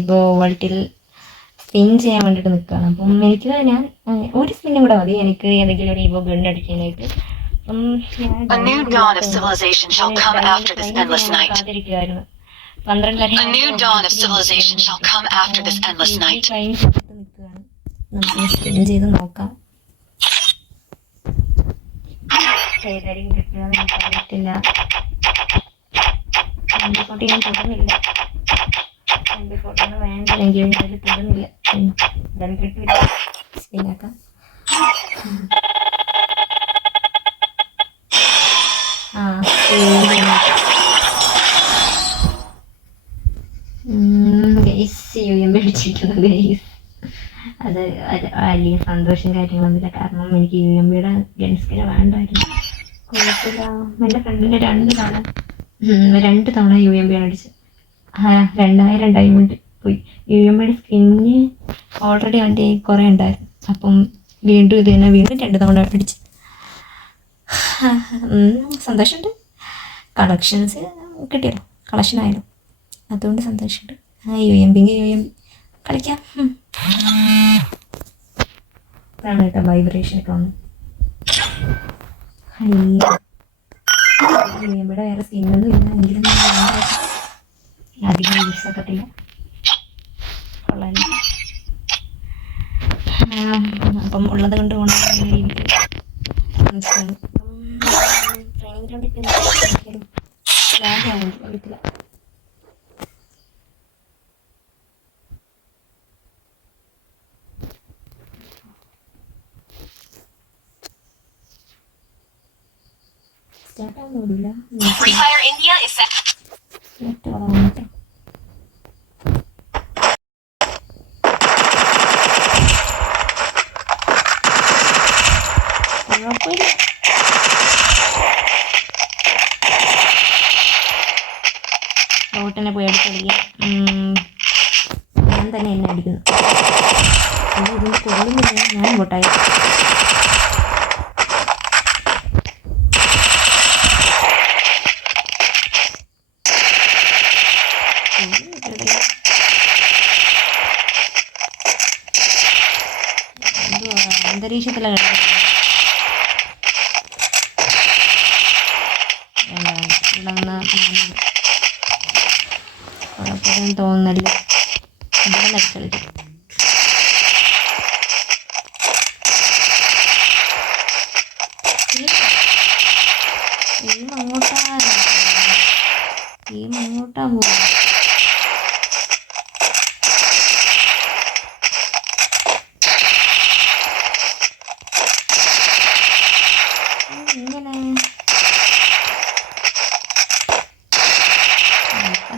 ഇപ്പോൾ വൾട്ടിൽ സ്പിൻ ചെയ്യാൻ വേണ്ടിയിട്ട് നിൽക്കുകയാണ്. അപ്പം എനിക്ക് ഞാൻ ഒരു സ്പിന്നും കൂടെ മതി എനിക്ക് ഏതെങ്കിലും ഒരു ഈവോ ഗൺ അടിക്കാനായിട്ട്. കാത്തിരിക്കുമായിരുന്നു 12 നിൽക്കുകയാണ്. നമുക്ക് സ്പിൻ ചെയ്ത് നോക്കാം ഏതായിരിക്കും കിട്ടുക നമുക്ക് അറിയത്തില്ല. ഫോട്ടോ ഞാൻ തൊടുന്നില്ല, ഫോട്ടോ ഒന്നും വേണ്ടെങ്കിൽ അതിൽ തൊടുന്നില്ല. എന്തായാലും കിട്ടില്ല, സ്പിന്നാക്കാം. മേടിച്ചിരിക്കുന്നത് ഗൈസ്. അത് വലിയ സന്തോഷം കാര്യങ്ങളൊന്നുമില്ല, കാരണം എനിക്ക് UMB ഗൺസ്കിന് വേണ്ടായിരുന്നു. കുഴപ്പമില്ല. എൻ്റെ ഫ്രണ്ടിൻ്റെ 2 തവണ UMB ആണ് അടിച്ചത്. 2000 ഡയമണ്ട് പോയി. UMB സ്കിന്ന് ഓൾറെഡി അവൻ്റെ കുറേ ഉണ്ടായിരുന്നു. അപ്പം വീണ്ടും ഇത് തന്നെ വീണ്ടും 2 തവണ അടിച്ച് സന്തോഷമുണ്ട്. കളക്ഷൻസ് കിട്ടിയല്ലോ, കളക്ഷനായാലും അതുകൊണ്ട് സന്തോഷമുണ്ട്. UMB കളിക്കാം. ഇതാണ് കേട്ടോ വൈബ്രേഷനൊക്കെ വന്നു. UMBയുടെ വേറെ സ്കിന്നൊന്നും ഇല്ല, എങ്കിലും അധികം യൂസ് ആക്കത്തില്ല. കൊള്ളാം. അപ്പം ഉള്ളത് കൊണ്ട് പോകണം രീതിക്ക് മനസ്സിലാണ്. ട്രെയിനിങ് ഗ്രൗണ്ടിൽ അറിയത്തില്ല. സ്റ്റാർട്ടാവുന്നില്ല. റോട്ടിനെ പോയി അടിച്ചടിക്കുക. ഞാൻ തന്നെ എന്നെ അടിക്കുന്നു. ഇതിൻ്റെ കൊള്ളുന്നില്ല, ഞാൻ പൊട്ടായി. അന്തരീക്ഷത്തിലാണ് കുഴപ്പമൊന്നും തോന്നുന്നില്ല. ഇവിടെ നടിച്ചളിക്കും. അങ്ങോട്ടാ പോകും. ഇങ്ങനെ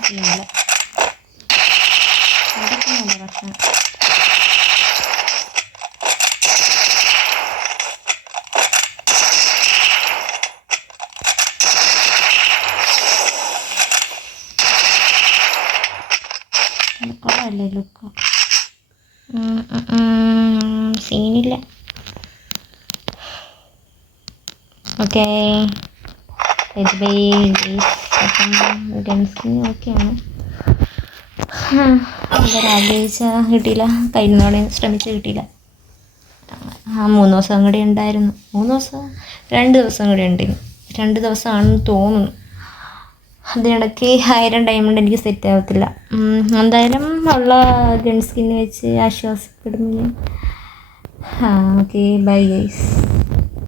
സീനില്ല. അതൊക്കെയല്ല പ്രശ്നം. കൊള്ളാമല്ലേ ലുക്ക്? സീനില്ല. ഓക്കെ ഗൺസ്കിൻ ഓക്കെയാണ്. എന്തായാലും ആഗ്രഹിച്ച കിട്ടിയില്ല, കഴിഞ്ഞോടെ ശ്രമിച്ച് കിട്ടിയില്ല. 3 ദിവസം കൂടി ഉണ്ടായിരുന്നു. 2 ദിവസം കൂടി ഉണ്ടായിരുന്നു. 2 ദിവസമാണെന്ന് തോന്നുന്നു. അതിനിടയ്ക്ക് 1000 ഡയമണ്ട് എനിക്ക് സെറ്റ് ആവത്തില്ല. എന്തായാലും ഉള്ള ഗൺസ്കിന്ന് വെച്ച് ആശ്വാസപ്പെടുന്നു. Okay bye guys.